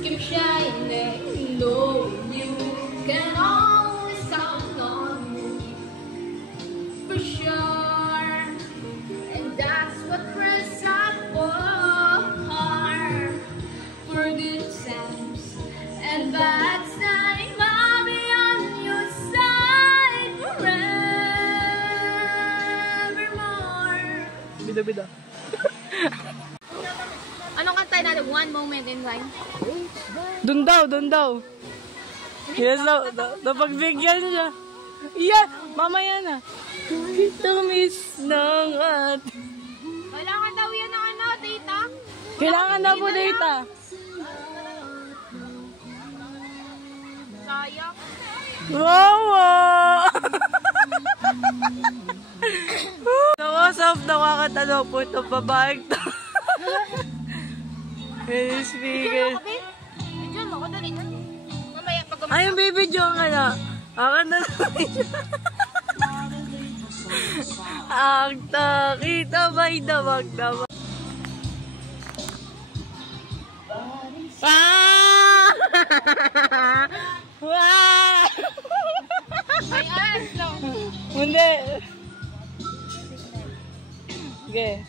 Keep shining, know you can always count on me for sure, and that's what friends are for good times and bad times. I'll be on your side forevermore. Bida-bida. Anong kanta natin? One moment in time. Dun daw. Yes, napagbigyan siya. Iya, mamaya na. Kita miss ng at. Kailangan daw yan ng ano, data? Kailangan daw po data. Sayang. Wow! Nawasap nakakatalo po itong babaeng to. May speaker. Video mo, kadali na. Mamaya pag Ay, yung bibidyo nga na. Akan na video. Ang takita ba'y damag-damag. Ah! Wow! Ay, ass lang. Hindi. Okay.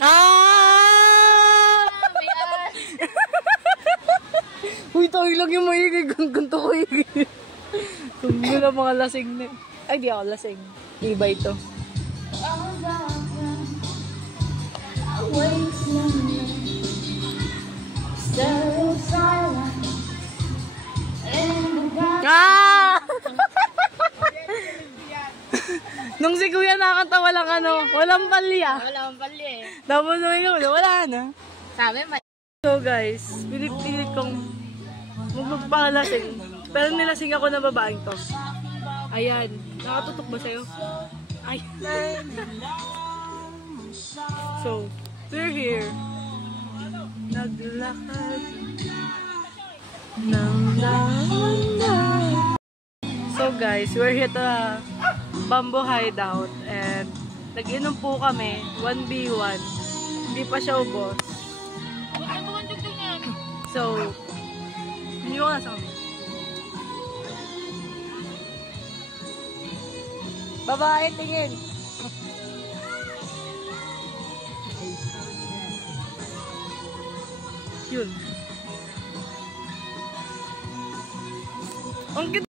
Ah! May ass. Uy, tayo lang yung maigay. Ganto ko higay. Kung mula mga lasing na. Ay, di ako lasing. Iba ito. Ah! Nung si Kuya nakakanta walang ano, walang palya. Wala akong pali eh. Tapos nung ikaw, wala na. Sabi, So guys, pilit-pilit kong magpapakalasing. Pero nilasing ako ng babaeng to. Ayan. Nakatutok ba sa'yo? Ay. So, we're here. Naglakad ng dahan. So guys, we're here to Bamboo Hideout. And nag-inom po kami. 1v1. Hindi pa siya ubos. So, hindi ko nasa kami. Babae, tingin. Yun. Ang cute